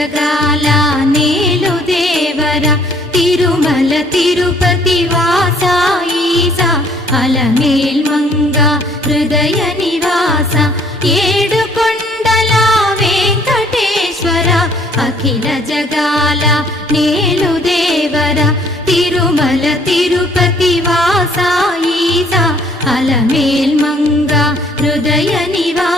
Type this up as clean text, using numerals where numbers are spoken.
జగాల నేలు దేవర తిరుమల తిరుపతి వాస ఈస అలమేల్ మంగ హృదయ నివాస ఏడు కొండల వెంకటేశ్వర అఖిల జగాల నేలు దేవర తిరుమల తిరుపతి వాస ఈస అలమేల్ మంగ హృదయ నివాస